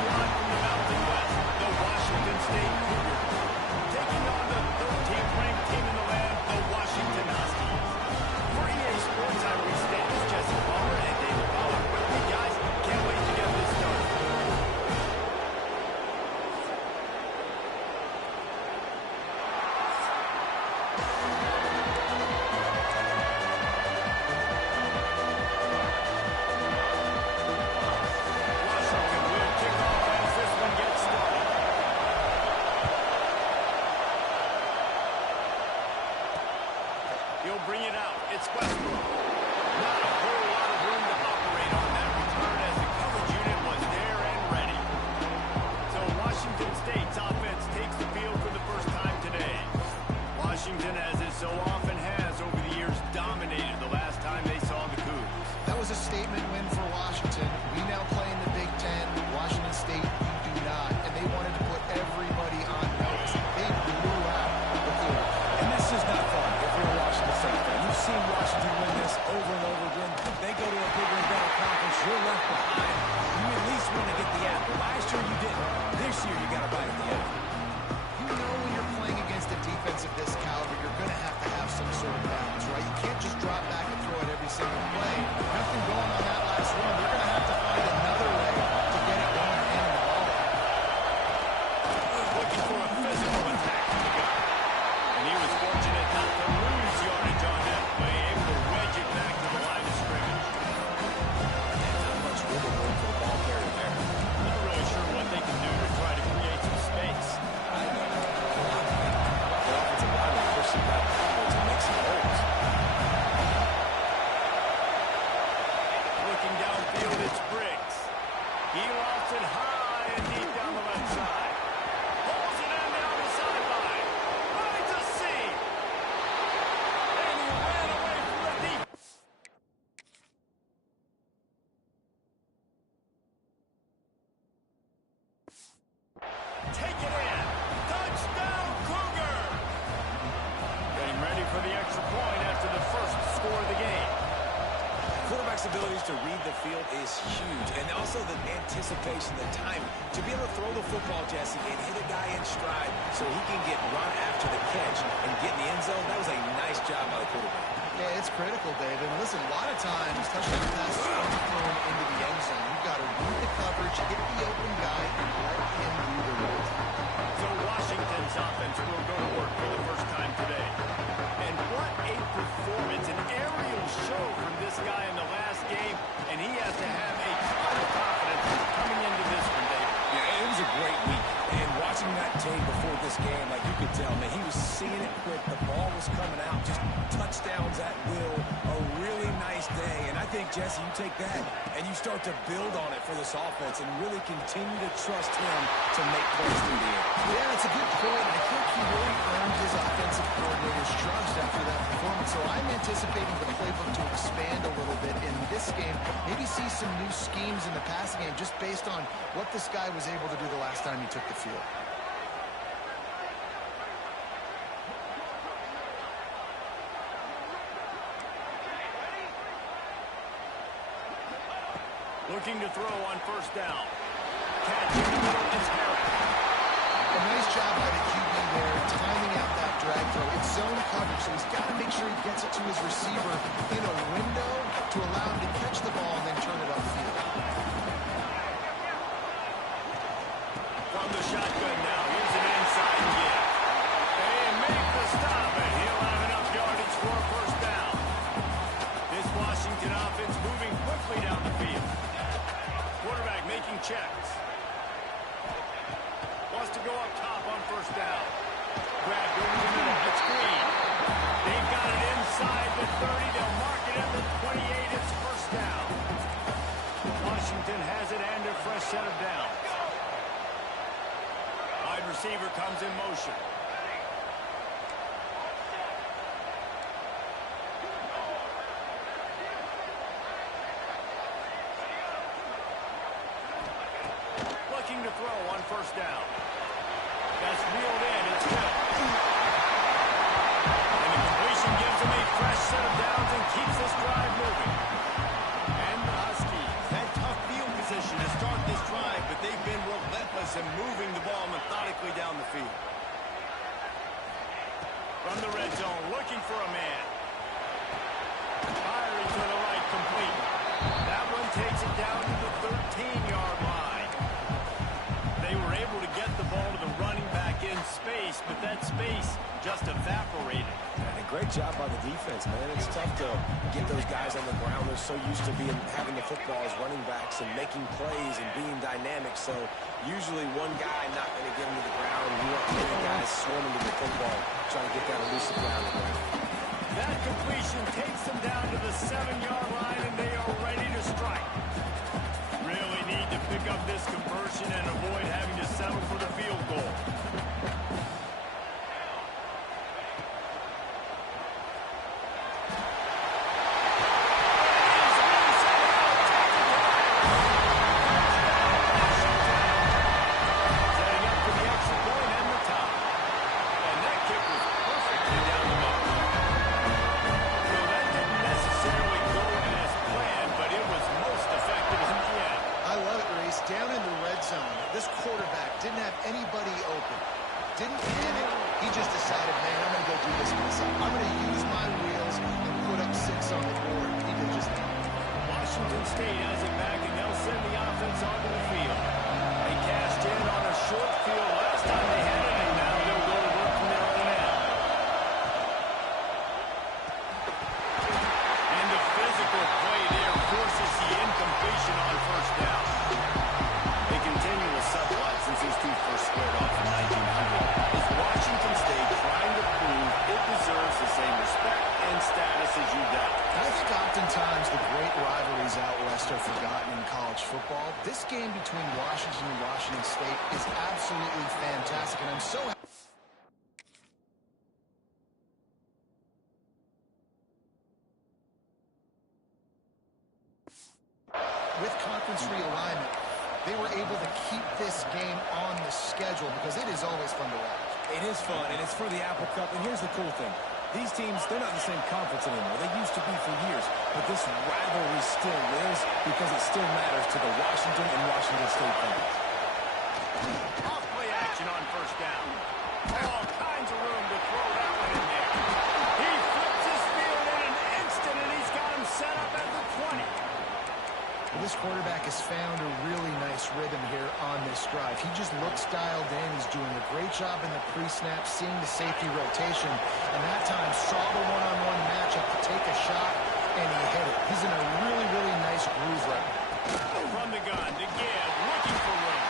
squad from the Mountain West, the Washington State Cougars, taking on the 13th ranked team in the land, the Washington Huskies. For EA Sports, I'm Reese Davis, Jesse Palmer, and David Pollack with me, guys. Can't wait to get this started. He'll bring it out. It's Westbrook. Not a whole lot of room to operate on that return as the coverage unit was there and ready. So Washington State's offense takes the field for the first time today. Washington, as it so often has over the years, dominated the last time they saw the Cougs. That was a statement win for Washington. We now play in the Big Ten. Washington State, you do not. And they wanted to put everybody on notice. They blew out the Cougs. And this is not fun if you're a Washington State fan. You've seen Washington win this over and over again. They go to a bigger and better conference. You're left behind. You at least want to get the apple. Last year you didn't. This year you got to bite at the apple. You know when you're playing against a defense of this caliber, you're going to have some sort of balance, right? You can't just drop back and throw it every single play. Nothing going on that last run. They're going to have to find another way to get it going and the ball. Looking for a physical attack from the guy. And he was fortunate not to lose yardage on that play, able to wedge it back to the line of scrimmage. Not much wiggle room for the ball carrier there. Not really sure what they can do to try to create some space. I know. The offensive line will push some back to make some holes. Looking downfield, it's Briggs. He lost it high and deep down the left side. Pulls it in down the sideline. Finds a seam. And he ran away from the deep. Take it in. Touchdown, Cougar. Getting ready for the extra point after the first score of the game. Quarterback's abilities to read the field is huge, and also the anticipation, the time to be able to throw the football, Jesse, and hit a guy in stride so he can get run after the catch and get in the end zone. That was a nice job by the quarterback. Yeah, it's critical, David. And listen, a lot of times, touchdown passes aren't thrown into the end zone. You've got to read the coverage, hit the open guy, and let him do the rest. So Washington's offense will go to work for the first time today. And what a performance, an aerial show from this guy in the last game, and he has to have a ton of confidence coming into this one, David. Yeah, it was a great week. And watching that tape before this game, like you could tell, man, he was seeing it quick. The ball was coming out, just touchdowns at will. A really nice day. And I think, Jesse, you take that and you start to build on it for this offense and really continue to trust him to make plays through the air. Yeah, that's a good point. I think he really earned his offensive coordinator's trust after that performance. So I'm anticipating the playbook to expand a little bit in this game. Maybe see some new schemes in the passing game just based on what this guy was able to do the last time he took the field. Looking to throw on first down. Catch in the middle, it's Harris. A nice job by the QB there, timing out that drag throw. It's zone coverage, so he's got to make sure he gets it to his receiver in a window to allow him to catch the ball and then turn it upfield. From the shotgun now, here's an inside give. And make the stop, and he'll have enough yardage for a first down. This Washington offense moving quickly down the field. Quarterback making checks. Wants to go up top on first down. Grab going to the middle. It's Green. They've got it inside the 30. They'll mark it at the 28. It's first down. Washington has it and a fresh set of downs. Wide receiver comes in motion. Looking to throw on first down. That's reeled in. It's good. And the completion gives him a fresh set of downs and keeps this drive moving. And the Huskies had tough field position to start this drive, but they've been has him moving the ball methodically down the field. From the red zone, looking for a man. Firing to the right, complete. That one takes it down to the 13-yard line. They were able to get the ball to the running back in space, but that space just evaporated. And a great job by the defense, man. It's tough to get those guys on the ground. They're so used to having the football as running backs and making plays and being dynamic. So usually one guy not going to get him to the ground. You want many guys swarming to the football, trying to get that elusive guy on the ground. That completion takes them down to the 7-yard line, and they are ready to strike. Really need to pick up this conversion and avoid having to settle for the field goal. This quarterback didn't have anybody open. Didn't panic. He just decided, man, I'm going to go do this myself. I'm going to use my wheels and put up 6 on the board. He did just that. Washington State has it back, and they'll send the offense onto the field. They cashed in on a short field last time they had it, and now they'll go to work from their own end. And the physical play there forces the incompletion on first down. A continuous subplot since these two first squared off in 1900 is Washington State trying to prove it deserves the same respect and status as UW. I think oftentimes the great rivalries out west are forgotten in college football. This game between Washington and Washington State is absolutely fantastic, and I'm so happy. With conference realignment, they were able to keep this game on the schedule because it is always fun to watch. It is fun, and it's for the Apple Cup. And here's the cool thing. These teams, they're not in the same conference anymore. They used to be for years. But this rivalry still lives because it still matters to the Washington and Washington State fans. Off play action on first down. All kinds of room to throw that one in there. He flips his field in an instant, and he's got him set up at the 20. Well, this quarterback has found a really nice rhythm here on this drive. He just looks dialed in. He's doing a great job in the pre-snap, seeing the safety rotation, and that time saw the one-on-one matchup to take a shot, and he hit it. He's in a really, really nice groove right now. From the gun to give, looking for room.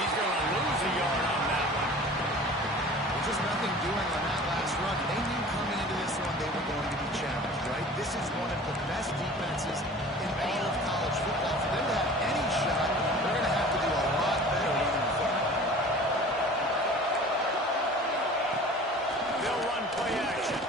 He's going to lose a yard on that one. There's just nothing doing on that last run. They knew coming into this one they were going to be challenged, right? This is one of the best defenses in all of college football. For them to have any shot, they're going to have to do a lot better running the football. They'll run play action.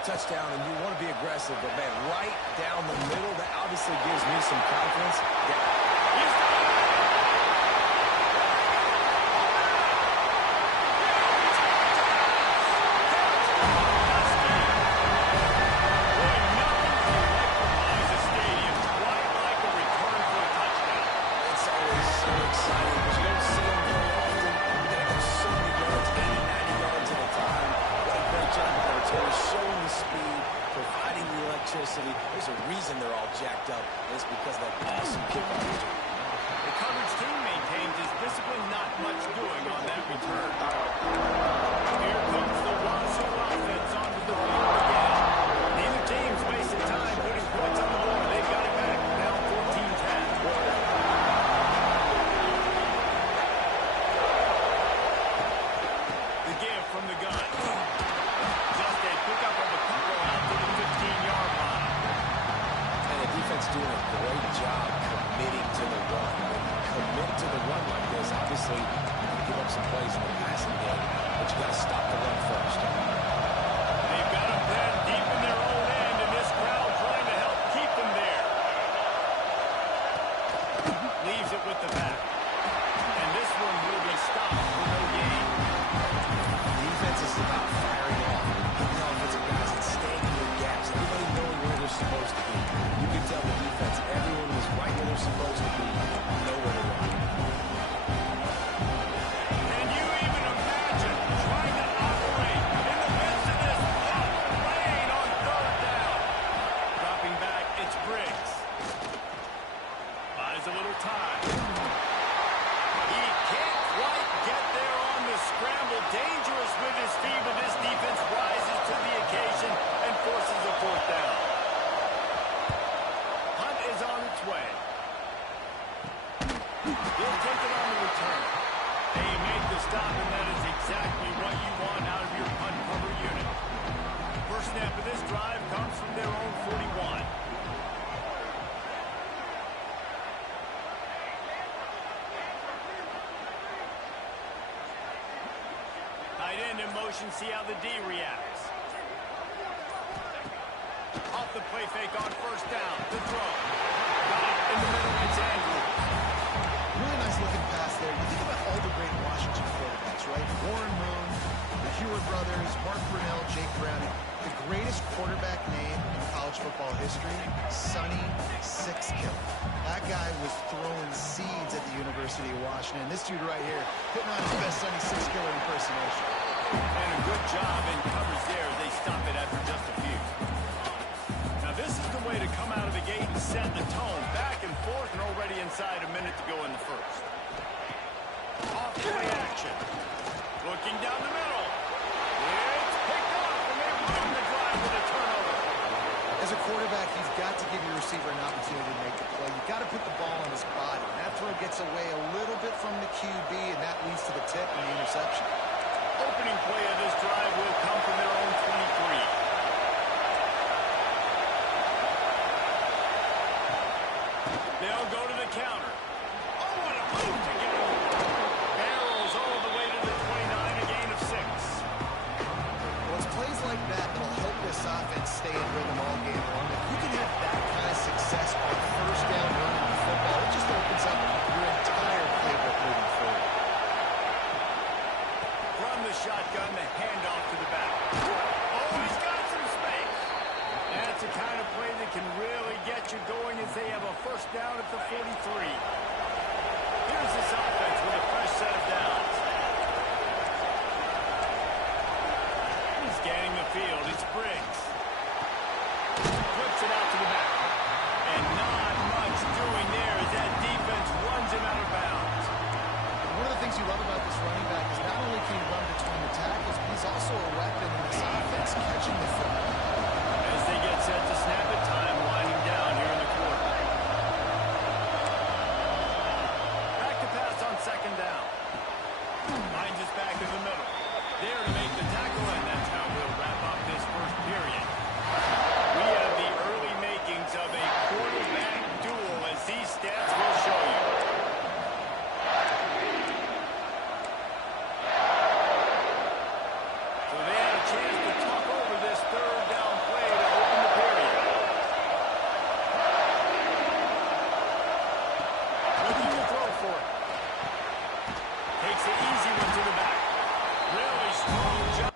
Touchdown, and you want to be aggressive, but man, right down the middle, that obviously gives me some confidence. It's always so exciting because you don't see them very often. They go so many yards, 80, 90 yards at a time. What a great job of their team showing the speed, providing the electricity. There's a reason they're all jacked up, and it's because of that awesome kickoff return. The coverage team maintains his discipline, not much doing on that return. Here comes the Wazoo offense. got to stop the run first. They've got them pinned deep in their own end, and this crowd trying to help keep them there. Leaves it with the back. And this one will be stopped for no gain. Defense is about firing off. The offensive guys and staying in their gaps. Everybody knowing where they're supposed to be. You can tell the defense, everyone was right where they're supposed to be. Nowhere to run. Can you even imagine trying to operate in the midst of this awful rain on third down? Dropping back, it's Briggs. Buys a little time. He can't quite get there on the scramble. Dangerous with his feet, but this defense rises to the occasion and forces a fourth down. Hunt is on its way. He'll take it on the return. They make the stop, and that is exactly what you want out of your punt cover unit. First snap of this drive comes from their own 41. Tight end in motion, see how the D reacts. Off the play fake on first down. The throw. Got it in the middle. It's Andrews. Really nice looking pass there. You think about all the great Washington quarterbacks, right? Warren Moon, the Hewitt brothers, Mark Brunell, Jake Browning. The greatest quarterback name in college football history, Sonny Sixkiller. That guy was throwing seeds at the University of Washington. This dude right here, putting on his best Sonny Sixkiller impersonation. And a good job in coverage there. They stop it after just a few. Now this is the way to come out of the gate and set the tone. Back and forth and already inside a minute to go in the first. Off play action. Looking down the middle. It's picked off and they run the drive with a turnover. As a quarterback, you've got to give your receiver an opportunity to make the play. You've got to put the ball on his body. That throw gets away a little bit from the QB, and that leads to the tip and the interception. Opening play of this drive will come from their own 23. They'll go to the counter. Oh, what a move to get over. Barrels all the way to the 29, a gain of 6. Well, it's plays like that that'll help this offense stay in rhythm all game long. If you can have that kind of success on first down running the football, it just opens up your entire playbook moving forward. From the shotgun, the handoff to the back. Oh, he's got some space. That's the kind of play that can really get you going as they have a first down at the 43. Here's this offense with a fresh set of downs. He's gaining the field. It's Briggs. Flips it out to the back. And not much doing there as that defense runs him out of bounds. One of the things you love about this running back is not only can he run between the tackles, but he's also a weapon in this offense catching the football. As they get set to snap it, time winding down here in the quarter. Back to pass on second down. Finds us back in the middle. There to make the tackle, and that's how we'll wrap up this first period. We have the early makings of a quarterback duel, as these stats will show you. So they had a chance to talk over this third down play to open the period. Looking to throw for it. Takes the easy one to the back. Really strong job.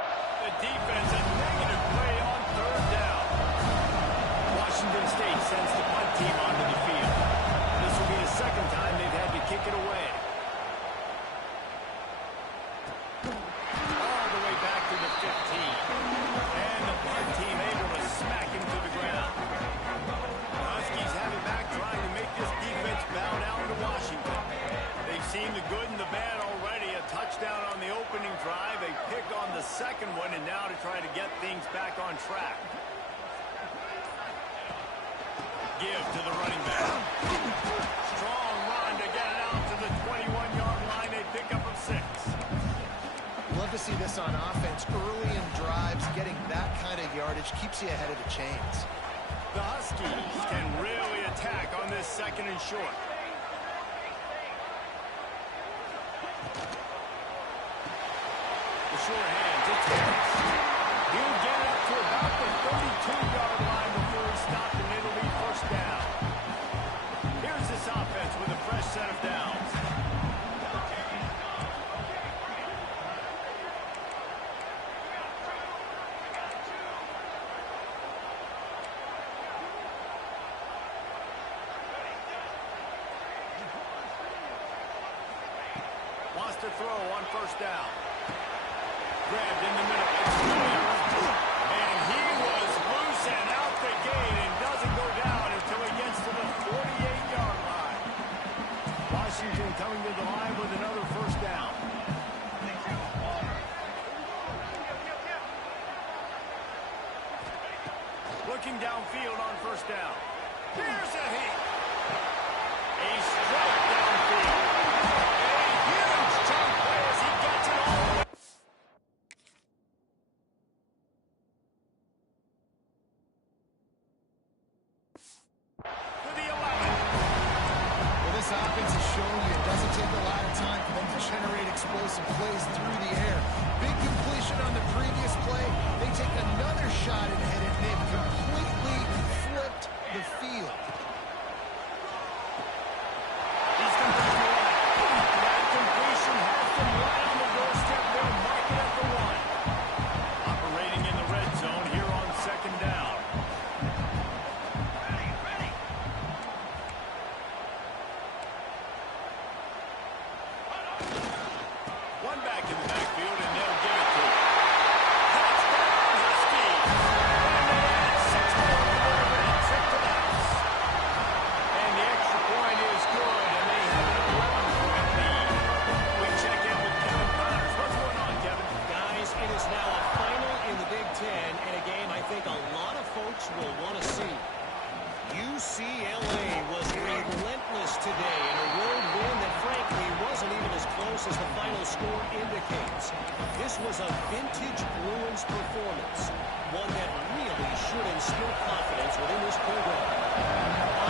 The defense, a negative play on third down. Washington State sends the punt team onto the field. This will be the second time they've had to kick it away. All the way back to the 15. And the punt team able to smack him to the ground. The Huskies have it back, trying to make this defense bow down to Washington. They've seen the good and the bad already. A touchdown on the opening drive, a pick on the second one, and now to try to get things back on track. Give to the running back. Strong run to get it out to the 21-yard line. A pickup of 6. Love to see this on offense. Early in drives, getting that kind of yardage keeps you ahead of the chains. The Huskies can and short. The shorthand just hits. He'll get it up to about the 32-yard line before he stopped, and it'll be first down. Here's this offense with a fresh set of downs. Wants to throw on first down. Grabbed in the middle. And he was loose and out the gate and doesn't go down until he gets to the 48-yard line. Washington coming to the line with another first down. Looking downfield on first down. Here's a hit. A strike downfield. A huge chunk play as he gets it all the way. To the 11. Well, this offense is showing you it doesn't take a lot of time for them to generate explosive plays through the air. Big completion on the previous play. They take another shot and hit it. They've completely flipped the field. He's got the right. That completion has them right on the doorstep. They'll mark it at the 1. Operating in the red zone here on second down. One back in the backfield, and they'll give it to him. Touchdown, Huskies! And they add 6 more to their win trip to the house. And the extra point is good, and they have an 11-point lead. We check in with Kevin Connors. What's going on, Kevin? Guys, it is now a final in the Big Ten, and a game I think a lot of folks will want to see. UCLA was relentless today in a road win that, frankly, wasn't even as close as the final score indicates. This was a vintage Bruins performance, one that really should instill confidence within this program.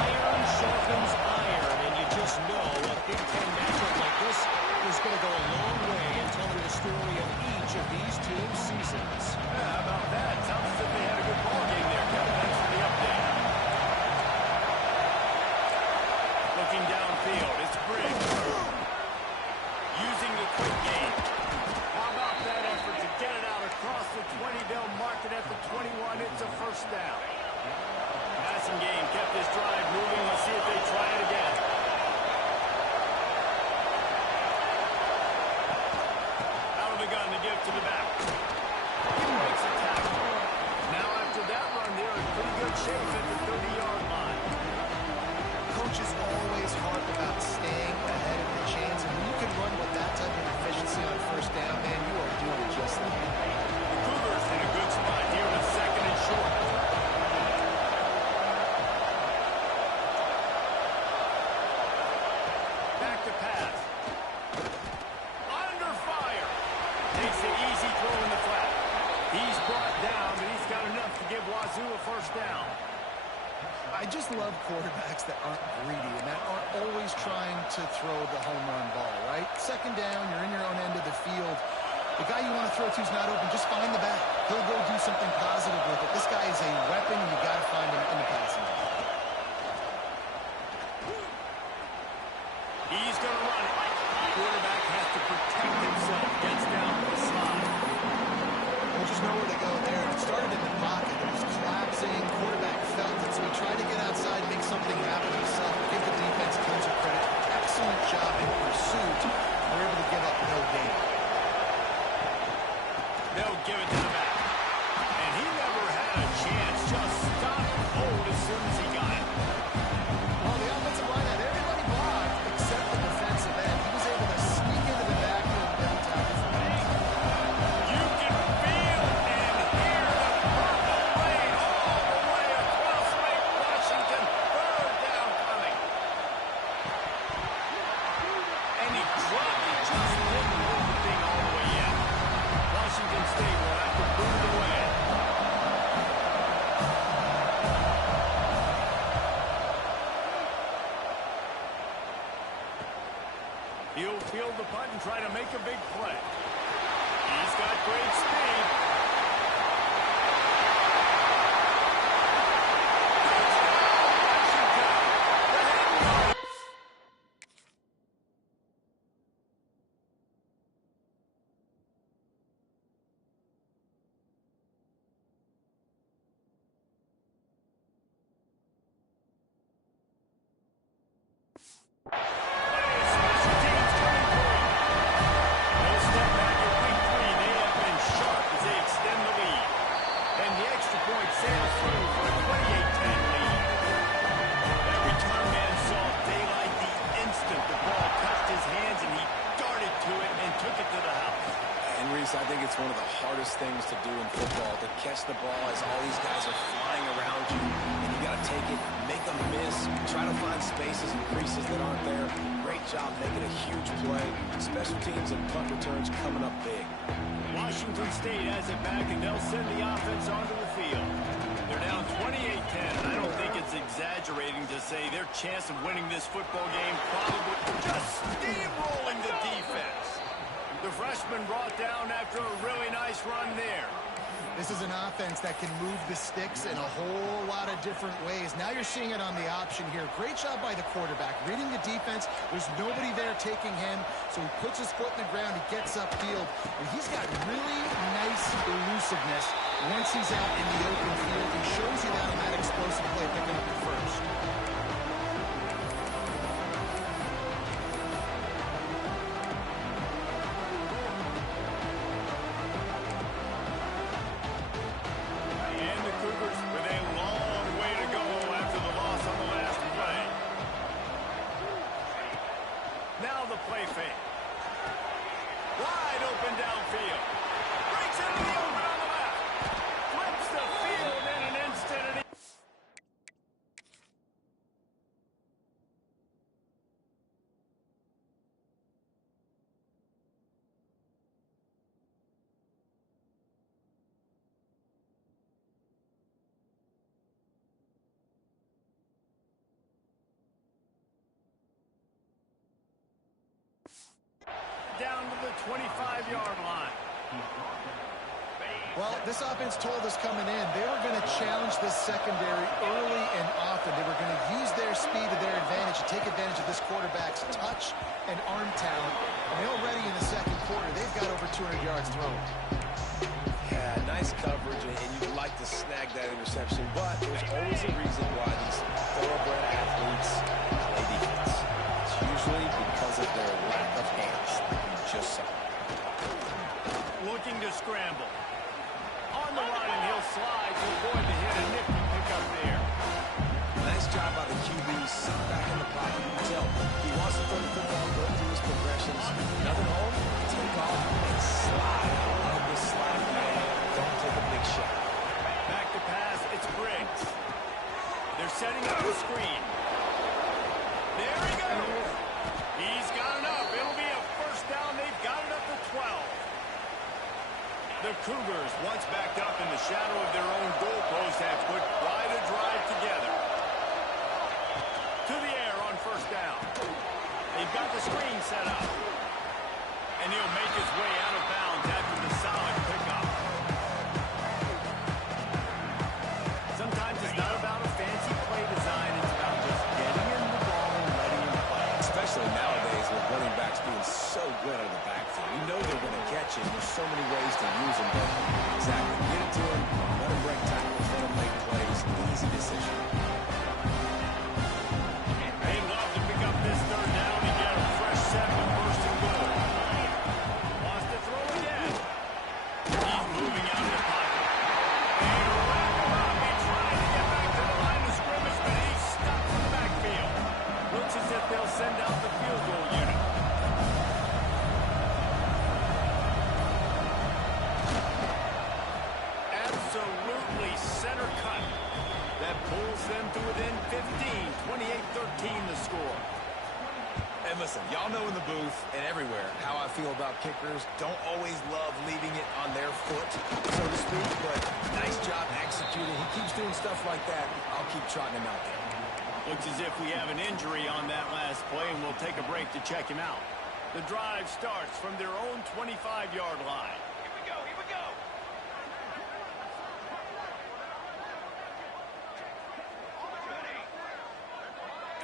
Iron sharpens iron, and you just know a Big Ten matchup like this is going to go a long way in telling the story of each of these teams' seasons. Yeah, how about that? Sounds as if they had a good ball game there, Kevin. Thanks for the update. Looking downfield, it's Briggs. Using the quick game. How about that effort to get it out across the 20? They'll mark it at the 21. It's a first down. Passing game kept this drive moving. Let's see if they try it again. Out of the gun to give to the back. He makes a tackle. Now after that run, they're in pretty good shape at the 30-yard line. Coaches always harp about staying ahead of the chains, and when you can run with that type of efficiency on first down, man, you are doing just that. The Cougars in a good spot here with second and short. Back to pass. Under fire. Takes the easy throw in the flat. He's brought down, but he's got enough to give Wazoo a first down. I just love quarterbacks that aren't greedy and that aren't always trying to throw the home run ball, right? Second down, you're in your own end of the field. The guy you want to throw to is not open. Just find the back. He'll go do something positive with it. This guy is a weapon, and you got to find him in the passing game. He's going to run it. The quarterback has to protect himself. Gets down to the slide. Coaches know where to go there. It started in the pocket. It was collapsing. Quarterback felt it, so he tried to get outside, make something happen himself. Give the defense tons of credit. Excellent job in pursuit. They're able to give up no gain. They'll give it to the back. And he never had a chance. Just stopped cold as soon as He'll field the punt and try to make a big play. He's got great speed. I think it's one of the hardest things to do in football, to catch the ball as all these guys are flying around you, and you got to take it, make them miss, try to find spaces and creases that aren't there. Great job making a huge play. Special teams and punt returns coming up big. Washington State has it back, and they'll send the offense onto the field. They're down 28-10, and I don't think it's exaggerating to say their chance of winning this football game probably just steamrolling the defense. The freshman brought down after a really nice run there. This is an offense that can move the sticks in a whole lot of different ways. Now you're seeing it on the option here. Great job by the quarterback. Reading the defense. There's nobody there taking him, so he puts his foot in the ground. He gets upfield, and he's got really nice elusiveness once he's out in the open field. He shows you that on that explosive play picking up the first. Down to the 25-yard line. Well, this offense told us coming in they were going to challenge this secondary early and often. They were going to use their speed to their advantage and take advantage of this quarterback's touch and arm talent. And already in the second quarter, they've got over 200 yards thrown. Yeah, nice coverage, and you'd like to snag that interception, but there's always a reason why these thoroughbred athletes play defense. It's usually because of their lack of hands. Just so. Looking to scramble. On the run, and he'll slide to avoid the hit. A nifty pickup there. Nice job by the QB. Sit back in the pocket. You can tell he wants to throw the football, go through his progressions. Nothing home, take off and slide. I love the slide, man. Don't take a big shot. Back to pass. It's Briggs. They're setting up the screen. There he goes. He's got enough. It'll be a first down. They've got it up to 12. The Cougars, once backed up in the shadow of their own goalpost, have put quite a drive together. To the air on first down. They've got the screen set up. And he'll make his way out of bounds after the solid pickup. Sometimes it's not about a fancy play design. It's about just getting him the ball and letting him play. Especially nowadays with running backs being so good out of the backfield. You know they're going to catch him. There's so many ways to use him, but exactly. Get it to him, let him break tackles, let him make plays. Easy decision. They love to pick up this third down and get a fresh set with first and goal. Wants to throw again. He's moving out of the pocket. And wrap him up. He's trying to get back to the line of scrimmage, but he's stuck in the backfield. Looks as if they'll send out the field goal unit. Absolutely center cut. That pulls them to within 15. 28-13 the score. And listen, y'all know in the booth and everywhere how I feel about kickers. Don't always love leaving it on their foot, so to speak, but nice job executing. He keeps doing stuff like that. I'll keep trotting him out there. Looks as if we have an injury on that last play, and we'll take a break to check him out. The drive starts from their own 25-yard line. Here we go, here we go.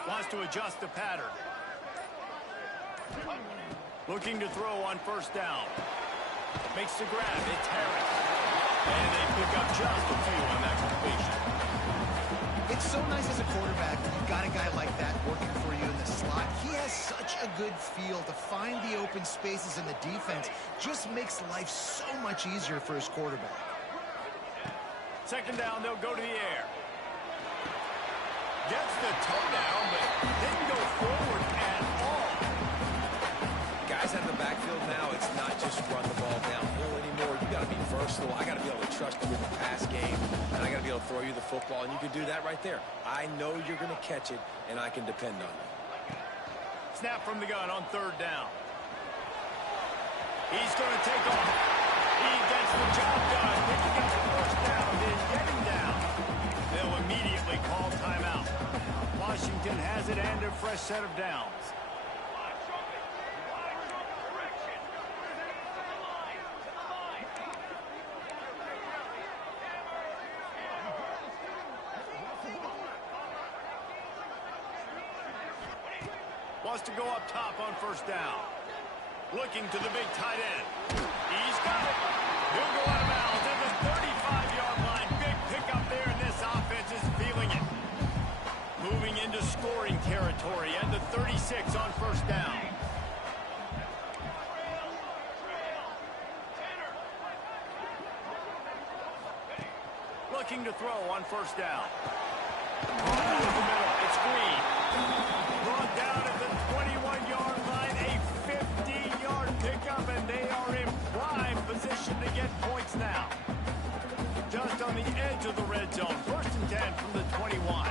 Wants to adjust the pattern. Looking to throw on first down. Makes the grab. It's Harris. And they pick up just a few on that completion. It's so nice as a quarterback when you've got a guy like that working for you in the slot. He has such a good feel to find the open spaces in the defense. Just makes life so much easier for his quarterback. Second down, they'll go to the air. Gets the toe down, but didn't go forward at all. Guys out of the backfield now, it's not just run the ball downhill anymore. You got to be versatile. I got to be able to trust you in the pass game, and I got to be able to throw you the football, and you can do that right there. I know you're going to catch it, and I can depend on you. Snap from the gun on third down. He's going to take off. He gets the job done, picking up the first down, then getting down. They'll immediately call timeout. Washington has it and a fresh set of downs. Wants to go up top on first down. Looking to the big tight end. He's got it. He'll go out of bounds at the 35-yard line. Big pickup there, and this offense is feeling it. Moving into scoring territory at the 36 on first down. Looking to throw on first down. Brought out of the middle. It's Green. Brought down at the 21-yard line. A 50-yard pickup, and they are in prime position to get points now. Just on the edge of the red zone. First and 10 from the 21.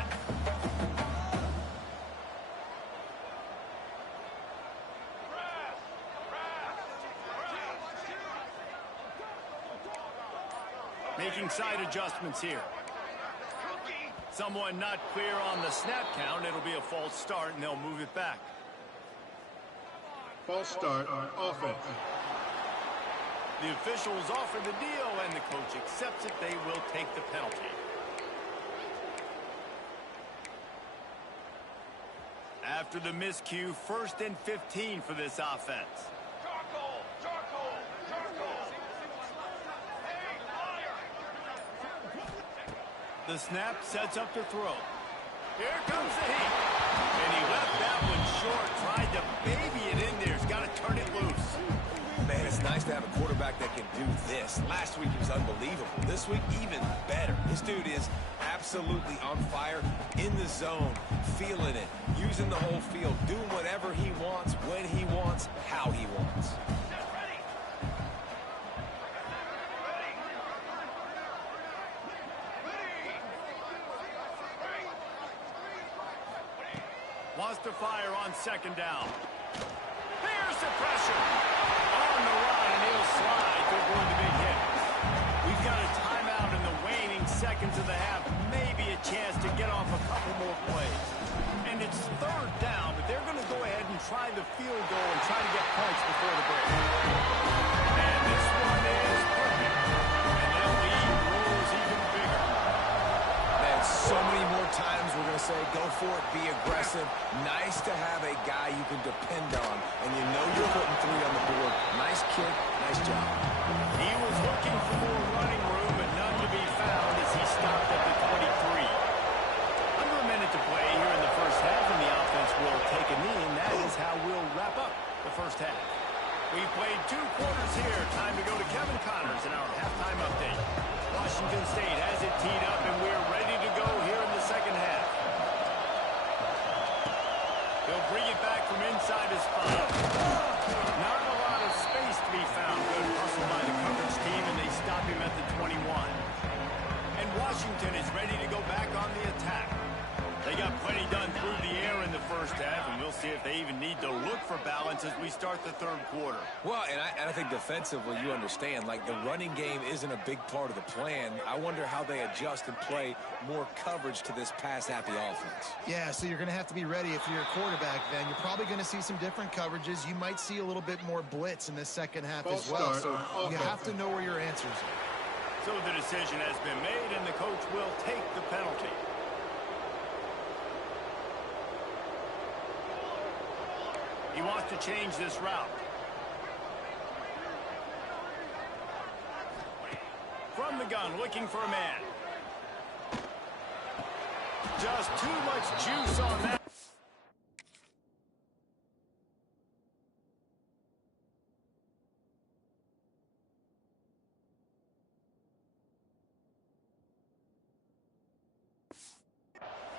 Making side adjustments here. Someone not clear on the snap count. It'll be a false start, and they'll move it back. False start on offense. The officials offer the deal, and the coach accepts it. They will take the penalty. After the miscue, first and 15 for this offense. The snap sets up to throw. Here comes the heat. And he left that one short. Tried to baby it in there. He's got to turn it loose. Man, it's nice to have a quarterback that can do this. Last week he was unbelievable. This week, even better. This dude is absolutely on fire, in the zone, feeling it, using the whole field, doing whatever he wants, when he wants, how he wants. Wants to fire on second down. Here's the pressure. On the run, and he'll slide to avoid the big hit. We've got a timeout in the waning seconds of the half. Maybe a chance to get off a couple more plays. And it's third down, but they're going to go ahead and try the field goal and try to get points before the break. And this one is perfect. And that lead grows even bigger. Man, so many more times we're going to say, go for it, be aggressive. Nice to have a guy you can depend on, and you know you're putting three on the board. Nice kick, nice job. He was looking for more running room, but none to be found as he stopped at the 23. Under a minute to play here in the first half, and the offense will take a knee, and that is how we'll wrap up the first half. We've played 2 quarters here. Time to go to Kevin Connors in our halftime update. Washington State has it teed up, and we're ready to go here in the second half. He'll bring it back from inside his 5. Not a lot of space to be found. Good hustle by the coverage team, and they stop him at the 21. Washington is ready to go back on the attack. They got plenty done through the air in the first first half, and we'll see if they even need to look for balance as we start the third quarter. Well, and I think defensively, you understand, like the running game isn't a big part of the plan. I wonder how they adjust and play more coverage to this pass-happy offense. Yeah, so you're going to have to be ready if you're a quarterback then. You're probably going to see some different coverages. You might see a little bit more blitz in the second half as well. So you have to know where your answers are. So the decision has been made, and the coach will take the penalty. He wants to change this route. From the gun, looking for a man. Just too much juice on that.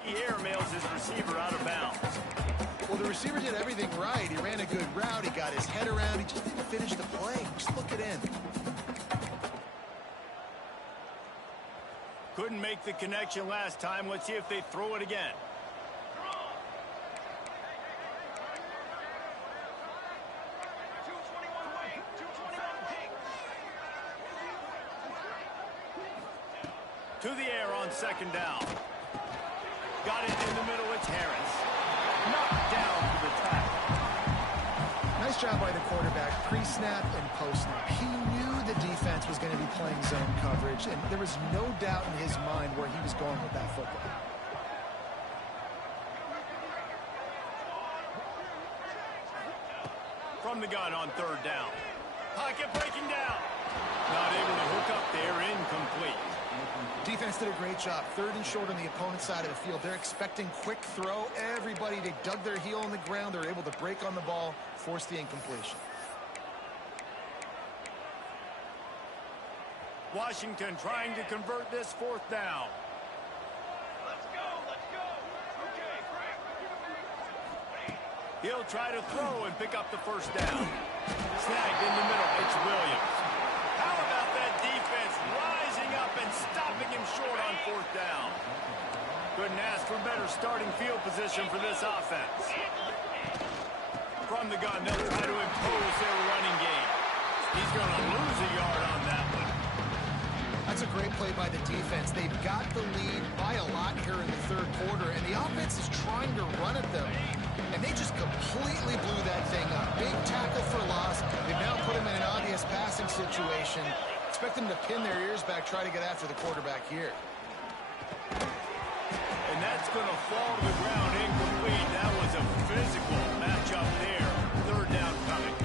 He airmails his receiver out of bounds. Well, the receiver did everything right. He ran a good route. He got his head around. He just didn't finish the play. Just look it in. Couldn't make the connection last time. Let's see if they throw it again. To the air on second down. Got it in the middle. It's Harris. Knocked down for the tackle. Nice job by the quarterback, pre-snap and post-snap. He knew the defense was going to be playing zone coverage, and there was no doubt in his mind where he was going with that football. From the gun on third down. Pocket breaking down. Not able to hook up there. Incomplete. Defense did a great job. Third and short on the opponent's side of the field. They're expecting quick throw. Everybody, they dug their heel on the ground. They're able to break on the ball, force the incompletion. Washington trying to convert this fourth down. Let's go. Okay, Frank. He'll try to throw and pick up the first down. Snagged in the middle. It's Williams. How about that defense rising up and stopping him short on fourth down? Couldn't ask for better starting field position for this offense. From the gun, they'll try to impose their running game. He's going to lose a yard on that one. That's a great play by the defense. They've got the lead by a lot here in the third quarter, and the offense is trying to run at them, and they just completely blew that thing up. Big tackle for loss. They've now put him in an obvious passing situation. Expect them to pin their ears back, try to get after the quarterback here. And that's going to fall to the ground incomplete. That was a physical matchup there. Third down coming.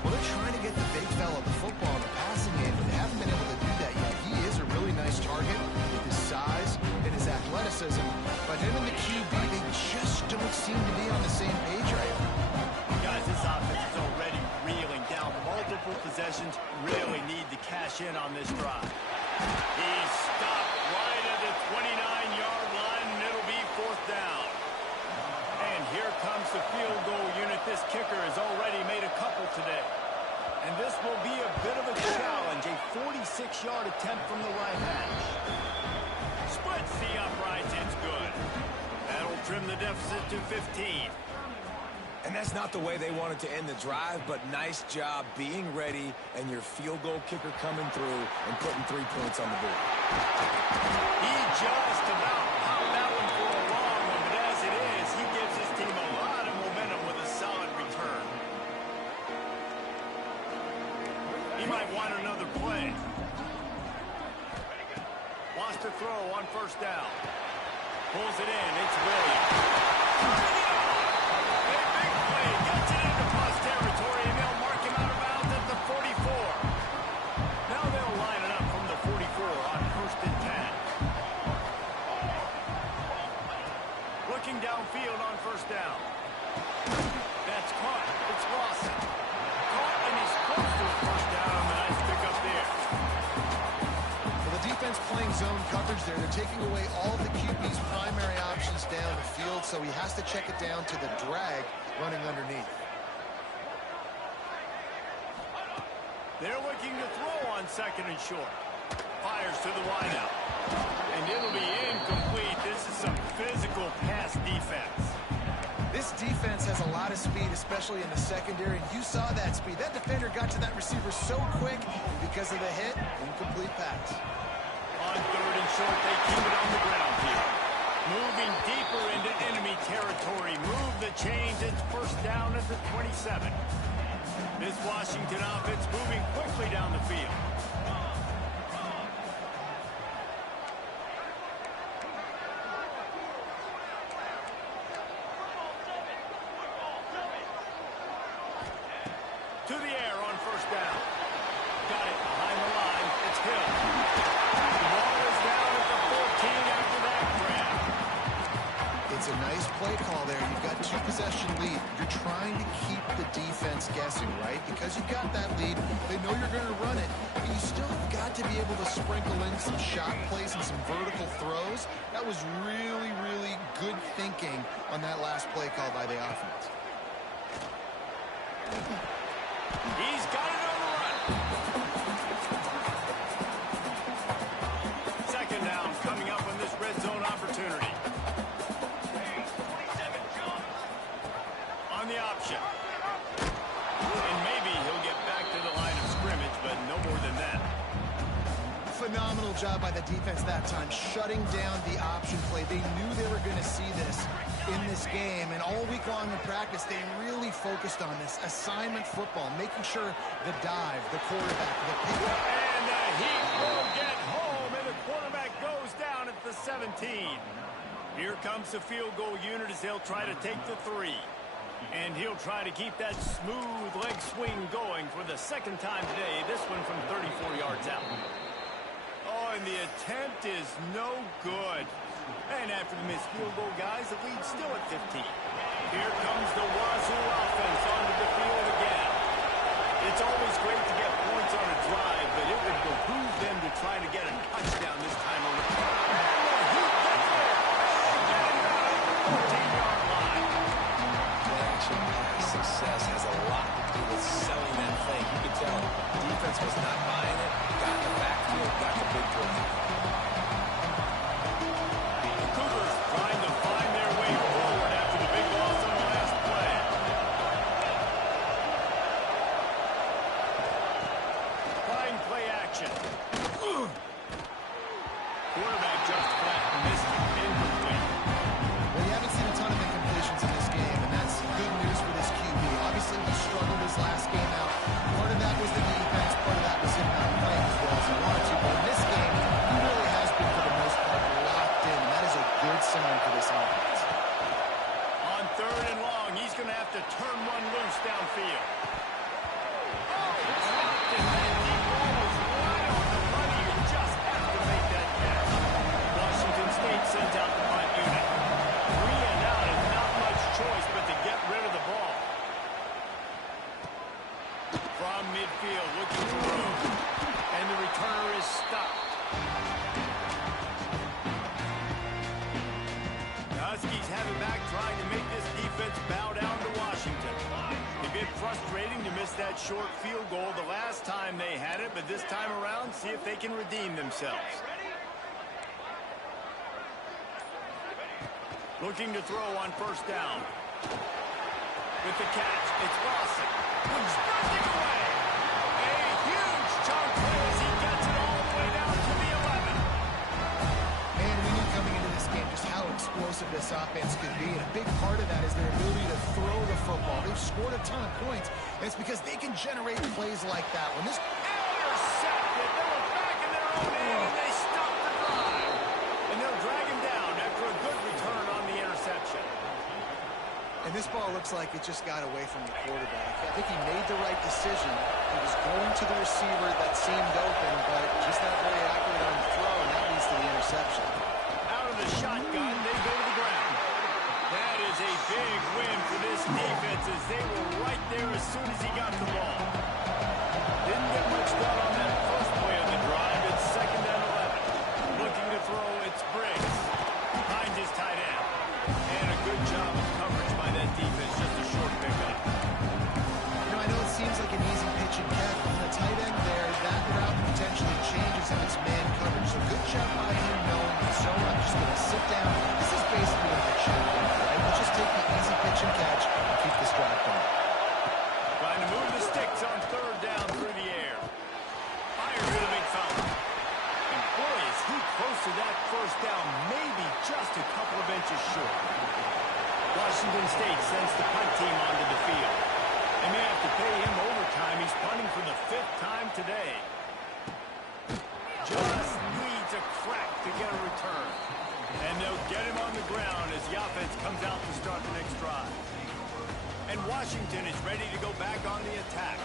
Well, they're trying to get the big fella the football in the passing game, but they haven't been able to do that yet. He is a really nice target with his size and his athleticism, but him and the QB, they just don't seem to be on the same page right now. Guys, this offense is already reeling down. Multiple possessions, really need to cash in on this drive. He's stopped right at the 29-yard line, and it'll be fourth down. And here comes the field goal unit. This kicker has already made a couple today. And this will be a bit of a challenge, a 46-yard attempt from the right hash. Splits the uprights, it's good. That'll trim the deficit to 15. And that's not the way they wanted to end the drive, but nice job being ready and your field goal kicker coming through and putting 3 points on the board. He just about popped that one for a long one, but as it is, he gives his team a lot of momentum with a solid return. He might want another play. Wants to throw on first down. Pulls it in. It's Williams. Big play. Gets it into plus territory, and they'll mark him out of bounds at the 44. Now they'll line it up from the 44 on first and 10. Looking downfield on first down. That's caught. It's Lawson. Caught, and he's close to a first down on the nice pickup there. Well, the defense playing zone coverage there. They're taking away all the QB's primary options down the field, so he has to check it down to the drag running underneath. They're looking to throw on second and short. Fires to the wideout. And it'll be incomplete. This is some physical pass defense. This This defense has a lot of speed, especially in the secondary, and you saw that speed. That defender got to that receiver so quick, and because of the hit, incomplete pass. On 3rd and short, they keep it on the ground here. Moving deeper into enemy territory. Move the chains. It's first down at the 27. This Washington offense moving quickly down the field. To the air on first down. Got it behind the line. It's Hill. The ball is down at the 14 after that grab. It's a nice play call there. You've got 2-possession lead. You're trying to keep the defense guessing, right? Because you've got that lead, they know you're going to run it, but you still have got to be able to sprinkle in some shot plays and some vertical throws. That was really, really good thinking on that last play call by the offense. He's got it on the run. Second down coming up on this red zone opportunity. On the option. And maybe he'll get back to the line of scrimmage, but no more than that. Phenomenal job by the defense that time, shutting down the option play. They knew they were going to see this in this game, and all week long in practice, they really focused on this assignment football, making sure the dive, the quarterback, the pick. And the heat will get home, and the quarterback goes down at the 17. Here comes the field goal unit as they'll try to take the 3. And he'll try to keep that smooth leg swing going for the second time today, this one from 34 yards out. Oh, and the attempt is no good. And after the missed field goal, guys, the lead's still at 15. Here comes the Wazoo offense onto the field again. It's always great to get points on a drive, but it would behoove them to try to get a touchdown this time around. And the Heat gets there. And 14-yard line. Play-action pass success has a lot to do with selling that thing. You can tell defense was not buying it. Got the backfield, got the big play. Cougars trying to find their way forward after the big loss on the last play. Fine play action. Quarterback just flat missed it. Incomplete. Well, you haven't seen a ton of incompletions in this game, and that's good news for this QB. Obviously, he struggled his last game out. Part of that was the defense, part of that was him not playing as well as he wanted to. But in this game, he really has been, for the most part, locked in, and that is a good sign for this offense. On 3rd and long, he's going to have to turn one loose downfield. Oh, dropped it. That deep ball was right on the money. You just have to make that catch. Washington State sends out the punt unit. 3 and out and not much choice but to get rid of the ball. From midfield, looking for room. And the returner is stopped. The Huskies have it back, trying to make this defense bow down to Washington. A bit frustrating to miss that short field goal the last time they had it, but this time around, see if they can redeem themselves. Looking to throw on first down. With the catch, it's Lawson. Sprinting away. A huge chunk play as he gets it all the way down to the 11. Man, we knew coming into this game just how explosive this offense could be, and a big part of that is their ability to throw the football. They've scored a ton of points, and it's because they can generate plays like that one. This Intercepted. They were back in their own end, and they stopped the drive. And they'll drag him down after a good return on the interception. And this ball looks like it just got away from the quarterback. I think he made the right decision. He was going to the receiver that seemed open, but just not very accurate on the throw, and that leads to the interception. Out of the shotgun, they go to the ground. That is a big win for this defense as they were right there as soon as he got the ball. Didn't get much done on that first play of the drive. It's 2nd and 11. Looking to throw, it's Briggs. Behind his tight end. And a good job of coverage by that defense. Just a short pickup. You know, I know it seems like an easy pitch and catch, but the tight end there, that route potentially changes if it's man coverage. So good job by him knowing that, so I'm just going to sit down. This is basically like a check, right? Let's just take the easy pitch and catch. Washington State sends the punt team onto the field. They may have to pay him overtime. He's punting for the 5th time today. Just needs a crack to get a return. And they'll get him on the ground as the offense comes out to start the next drive. And Washington is ready to go back on the attack.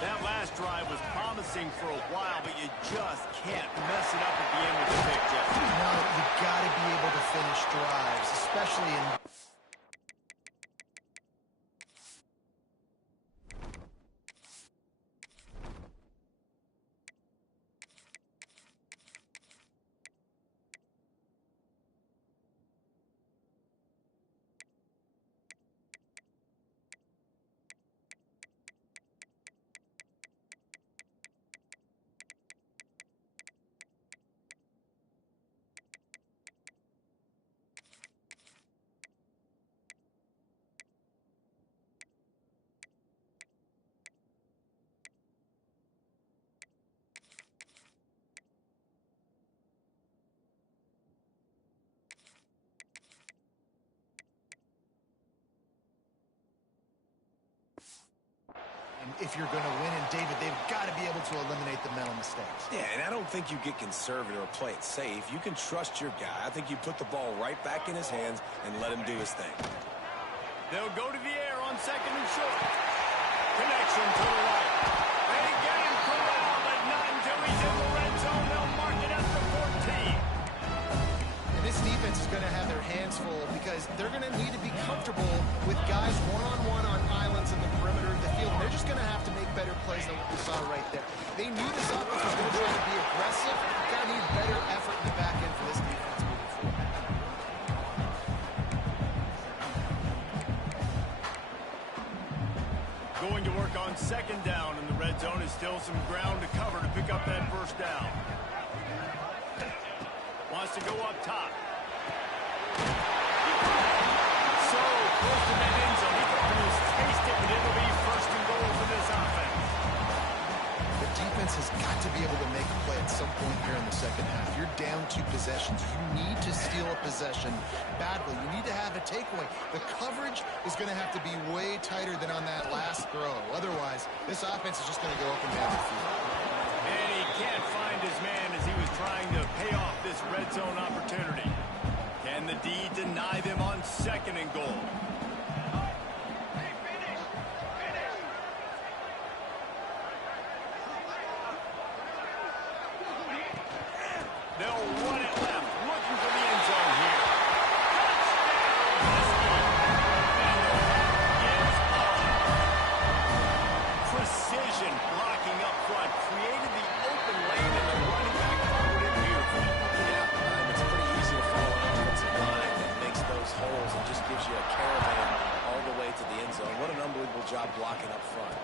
That last drive was promising for a while, but you just can't mess it up at the end with the pick, Jeff. No, you've got to be able to finish drives, especially in... If you're going to win, and David, they've got to be able to eliminate the mental mistakes. Yeah, and I don't think you get conservative or play it safe. You can trust your guy. I think you put the ball right back in his hands and let him do his thing. They'll go to the air on 2nd and short. Connection to the right. They get him corralled, but not until he's in the red zone. They'll mark it at the 14. And this defense is going to have their hands full because they're going to need to be comfortable with guys one-on-one on islands in the perimeter of the field. They're just going to have to make better plays than what we saw right there. They knew this offense was going to try to be aggressive. Got to need better effort in the back end for this defense moving forward. Going to work on 2nd down in the red zone is still some ground to cover to pick up that 1st down. Wants to go up top. So close to that end zone. He can almost taste it, but it'll be 1st and goal for this offense. The defense has got to be able to make a play at some point here in the 2nd half. You're down 2 possessions. You need to steal a possession badly. You need to have a takeaway. The coverage is going to have to be way tighter than on that last throw. Otherwise, this offense is just going to go up and down the field. And he can't find his man as he was trying to pay off this red zone opportunity. Can the D deny them on 2nd and goal? They'll run it left, looking for the end zone here. Precision blocking up front, created the open lane, and the running back followed it beautifully. Yeah, it's pretty easy to follow an offensive line that makes those holes and just gives you a caravan all the way to the end zone. What an unbelievable job blocking up front.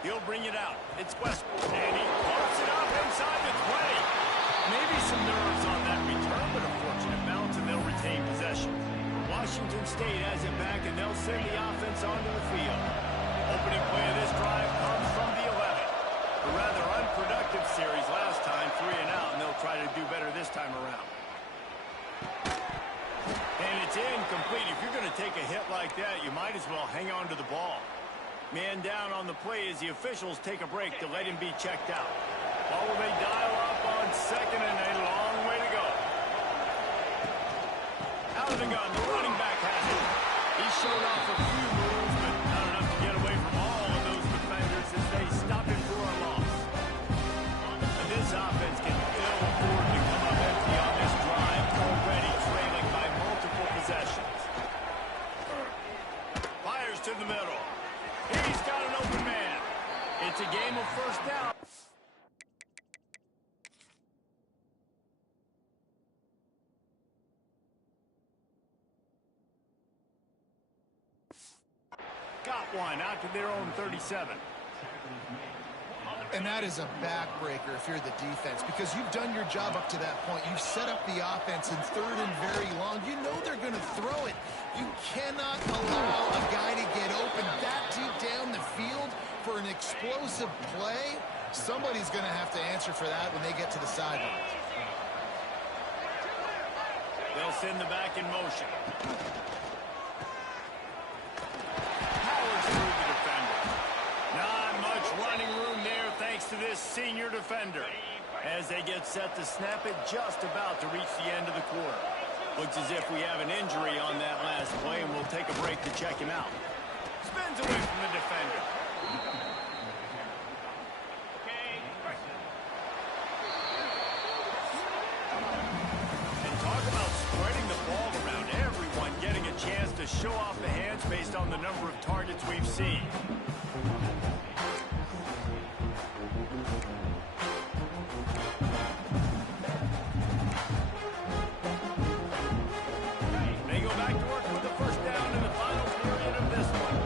He'll bring it out. It's Westbrook, and he pumps it up inside the 20. Maybe some nerves on that return, but a fortunate bounce, and they'll retain possession. Washington State has it back, and they'll send the offense onto the field. Opening play of this drive comes from the 11. A rather unproductive series last time, 3 and out, and they'll try to do better this time around. And it's incomplete. If you're going to take a hit like that, you might as well hang on to the ball. Man down on the play as the officials take a break to let him be checked out. Or will they dial up on 2nd and a long way to go? Out of the gun, the running back has it. He showed off a few moves, but not enough to get away from all of those defenders as they stop him for a loss. And this offense can ill afford to come up empty on this drive, already trailing by multiple possessions. Fires to the middle. He's got an open man. It's a game of 1st down. Got one out to their own 37. And that is a backbreaker if you're the defense, because you've done your job up to that point. You've set up the offense in 3rd and very long. You know they're going to throw it. You cannot allow a guy to get open that deep down the field for an explosive play. Somebody's going to have to answer for that when they get to the sidelines. They'll send the back in motion. defender as they get set to snap it just about to reach the end of the quarter. Looks as if we have an injury on that last play, and we'll take a break to check him out. Spins away from the defender. And talk about spreading the ball around. Everyone getting a chance to show off the hands based on the number of targets we've seen. They go back to work with the first down in the final period of this one.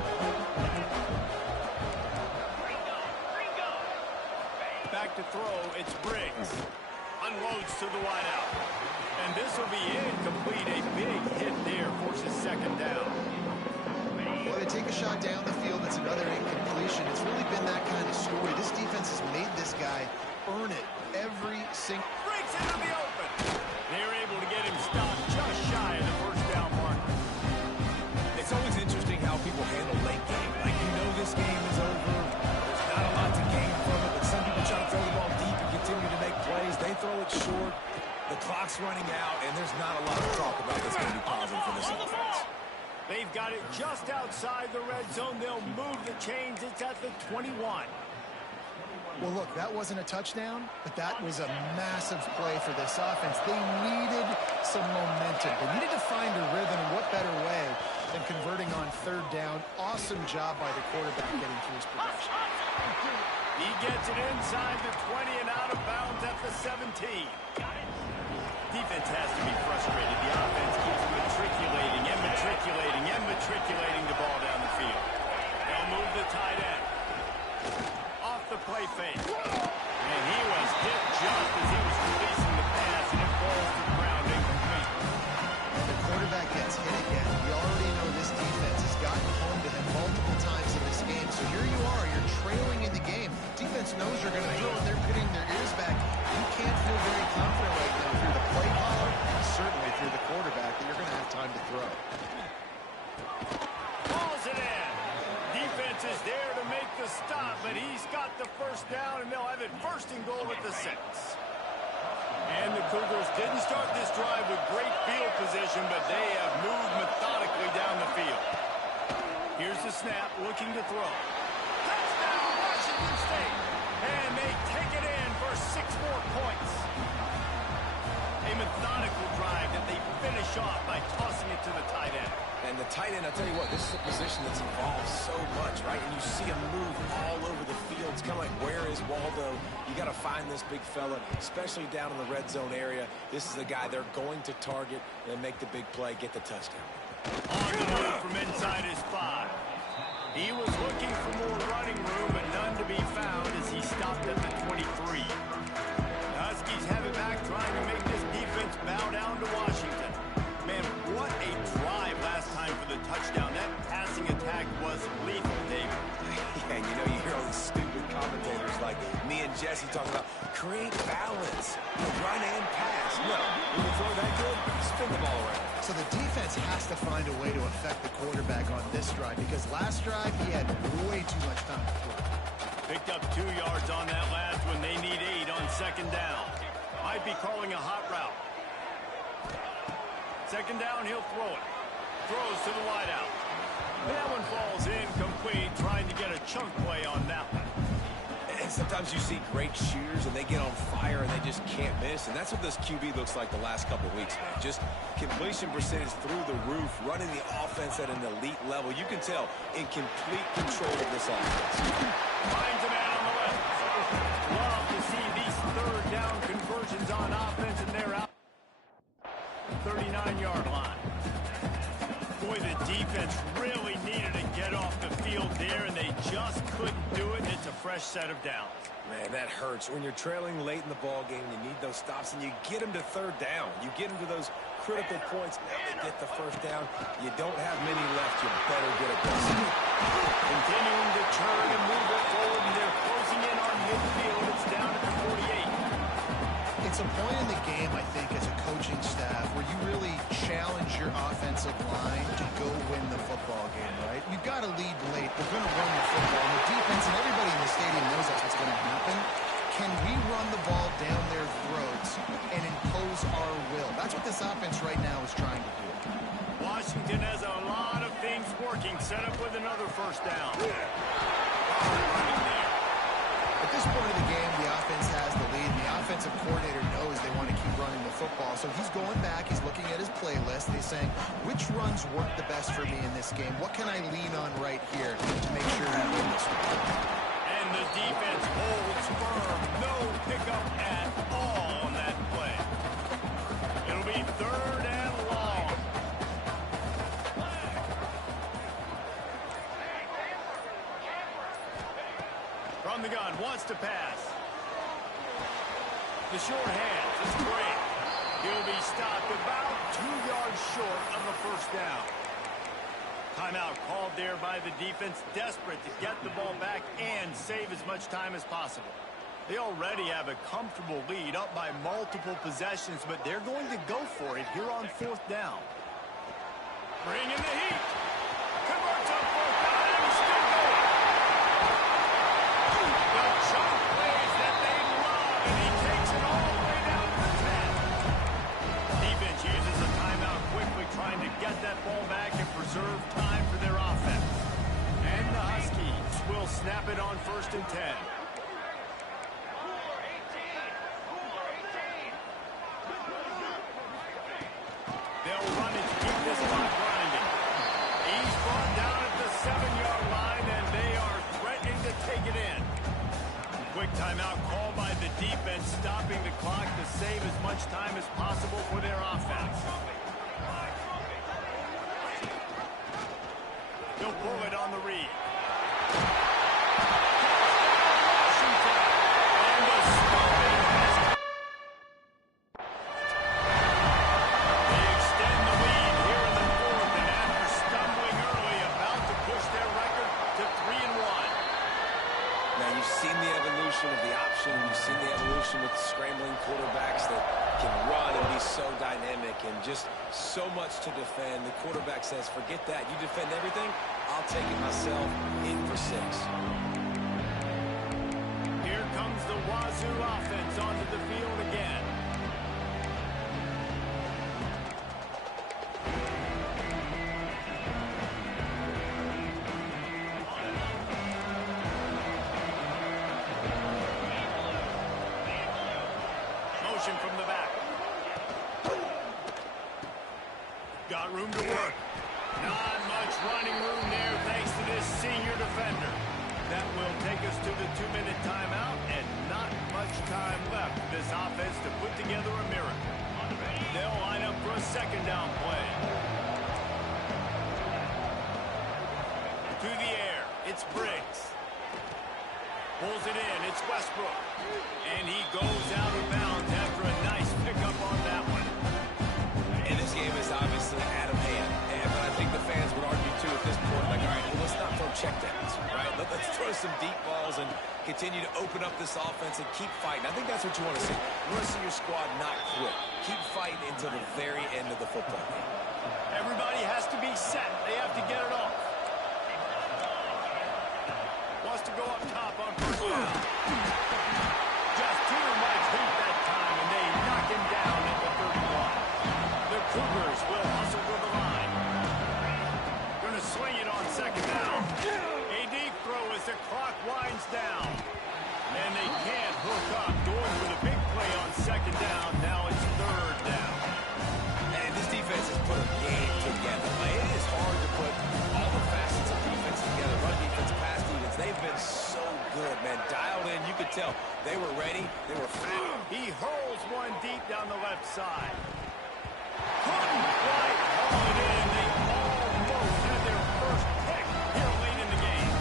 Back to throw, it's Briggs. Unloads to the wideout. And this will be incomplete. A big hit there, forces second down. Well, they take a shot down the field. It's another incompletion. It's really been that kind of story. This defense has made this guy earn it every single... Briggs into the open. They're able to get him stopped just shy of the first down marker. It's always interesting how people handle late game. Like, you know this game is over. There's not a lot to gain from it, but some people try to throw the ball deep and continue to make plays. They throw it short. The clock's running out, and there's not a lot of talk about that's going to be positive for this offense. They've got it just outside the red zone. They'll move the chains. It's at the 21. Well, look, that wasn't a touchdown, but that was a massive play for this offense. They needed some momentum. They needed to find a rhythm, and what better way than converting on third down. Awesome job by the quarterback getting through his progression. He gets it inside the 20 and out of bounds at the 17. Defense has to be frustrated. The offense keeps matriculating the ball down the field. They'll move the tight end. Off the play fake. And he was hit just as he was releasing the pass, and it falls to the ground incomplete. The quarterback gets hit again. We already know this defense has gotten home to him multiple times in this game. So here you are, you're trailing in the game. Defense knows you're going to throw, and they're putting their ears back. You can't feel very confident right now through the play caller, and certainly through the quarterback, that you're going to have time to throw. Pulls it in. Defense is there to make the stop, but he's got the first down, and they'll have it first and goal at the 6. And the Cougars didn't start this drive with great field position, but they have moved methodically down the field. Here's the snap, looking to throw. Touchdown, Washington State. And they take it in for 6 more points. A methodical drive that they finish off by tossing it to the tight end. And the tight end, I'll tell you what, this is a position that's involved so much, right? And you see him move all over the field. It's kind of like, where is Waldo? You got to find this big fella, especially down in the red zone area. This is the guy they're going to target and make the big play, get the touchdown. On the move from inside his 5. He was looking for more running room, but none to be found as he stopped at the 23. The Huskies have it back, trying to make this defense bow down to Washington. Man, what a drive last time for the touchdown. That passing attack was lethal, David. Yeah, and you know, you hear all these stupid commentators like me and Jesse talking about create balance, run and pass. No, when you throw that good, spin the ball around. So the defense has to find a way to affect the quarterback on this drive, because last drive he had way too much time to throw. Picked up 2 yards on that last one. They need 8 on second down. Might be calling a hot route. Second down, he'll throw it. Throws to the wideout. That one falls incomplete, trying to get a chunk play on that one. And sometimes you see great shooters and they get on fire and they just can't miss. And that's what this QB looks like the last couple of weeks, man. Just completion percentage through the roof, running the offense at an elite level. You can tell in complete control of this offense. Finds a man on the left. Love to see these third down conversions on offense, and they're out. 39-yard line. Boy, the defense really needed to get off the field there, and they just couldn't do it. It's a fresh set of downs. Man, that hurts. When you're trailing late in the ball game, you need those stops, and you get them to third down. You get them to those critical points. Now they get the first down. You don't have many left. You better get it done. Continuing to turn and move it forward, and they're closing in on midfield. It's down at the 48. It's a point in the game, I think, as a coaching staff, where you really challenge your offensive line to go win the football game, right? You've got to lead late. We're going to run the football. And the defense and everybody in the stadium knows that's what's going to happen. Can we run the that's what this offense right now is trying to do. Washington has a lot of things working. Set up with another first down. Running there. At this point of the game, the offense has the lead. The offensive coordinator knows they want to keep running the football. So he's going back. He's looking at his playlist. And he's saying, which runs work the best for me in this game? What can I lean on right here to make sure we win this one? And the defense holds firm. No pickup at all on that play. It'll be 3rd and long. From the gun, wants to pass. The short hands, it's great. He'll be stopped about 2 yards short of the first down. Timeout called there by the defense, desperate to get the ball back and save as much time as possible. They already have a comfortable lead up by multiple possessions, but they're going to go for it here on 4th down. Bring in the heat. Converts on 4th down, and he's still going. The chunk plays that they love, and he takes it all the way down to the 10. Defense uses a timeout quickly, trying to get that ball back and preserve time for their offense. And the Huskies will snap it on 1st and 10. They'll run it to keep this clock grinding. He's brought down at the 7-yard line, and they are threatening to take it in. Quick timeout called by the defense, stopping the clock to save as much time as possible for their offense. He'll pull it on the read. And the stopping has they extend the lead here in the 4th, and after stumbling early, about to push their record to 3-1. Now, you've seen the evolution of the option. You've seen the evolution with scrambling quarterbacks that can run and be so dynamic and just so much to defend. The quarterback says, forget that. You defend everything, I'll take it myself. In for 6. Here comes the Wazoo offense onto the field again. Motion from the back. Got room to work. Not much running room there thanks to this senior defender. That will take us to the 2-minute timeout, and not much time left for this offense to put together a miracle. They'll line up for a 2nd down play. To the air, it's Briggs. Pulls it in, it's Westbrook. And he goes out of bounds after a nice pickup on that one. And this game is obviously out of hand. But I think the fans would argue, too, at this point, like, all right, well, let's not throw checkdowns, right? Let's throw some deep balls and continue to open up this offense and keep fighting. I think that's what you want to see. You want to see your squad not quit. Keep fighting until the very end of the football game. Everybody has to be set. They have to get it off. Wants to go up top on 1st down. Just too much heat that time, and they knock him down at the 31. The Cougars will hustle to the line. Going to swing it on 2nd down. A deep throw as the clock winds down. And they can't hook up. Going for the big play on 2nd down. Now it's 3rd down. And this defense has put a game together. It is hard to put all the facets of defense together. Run defense, pass defense. They've been so good, man. Dialed in. You could tell they were ready. They were fast. He hurls one deep down the left side. Couldn't quite haul it in. They almost had their first pick here late in the game.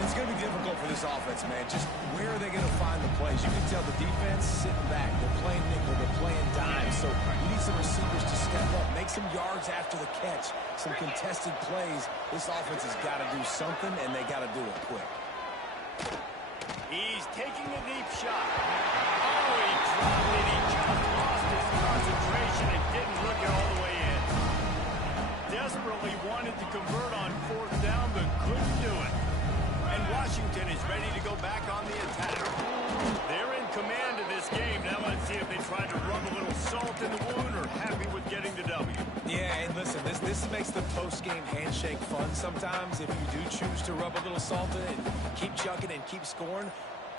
It's going to be difficult for this offense, man. Just where are they going to find the plays? You can tell the defense sitting back. They're playing nickel. They're playing dime. So you need some receivers to step up, make some yards after the catch, some contested plays. This offense has got to do something, and they got to do it quick. He's taking a deep shot. Oh, he dropped it. He just lost his concentration and didn't look it all the way in. Desperately wanted to convert on 4th down, but couldn't do it. And Washington is ready to go back on the attack. They're in command of this game. Now let's see if they try to rub a little salt in the wound or happy getting the W. Yeah, and listen, this makes the post-game handshake fun sometimes. If you do choose to rub a little salt in it and keep chucking and keep scoring,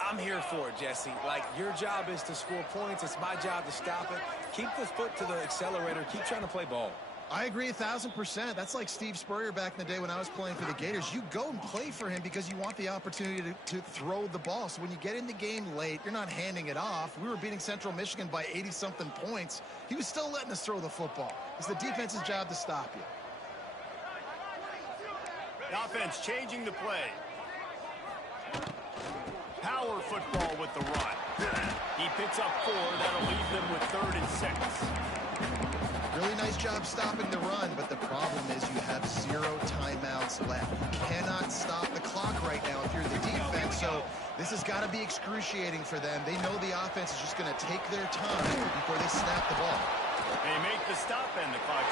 I'm here for it, Jesse. Like, your job is to score points. It's my job to stop it. Keep the foot to the accelerator. Keep trying to play ball. I agree 1,000%. That's like Steve Spurrier back in the day when I was playing for the Gators. You go and play for him because you want the opportunity to throw the ball. So when you get in the game late, you're not handing it off. We were beating Central Michigan by 80-something points. He was still letting us throw the football. It's the defense's job to stop you. The offense changing the play. Power football with the run. He picks up 4. That'll leave them with 3rd and 6. Really nice job stopping the run, but the problem is you have 0 timeouts left. You cannot stop the clock right now if you're the defense, so this has got to be excruciating for them. They know the offense is just going to take their time before they snap the ball. They make the stop and the clock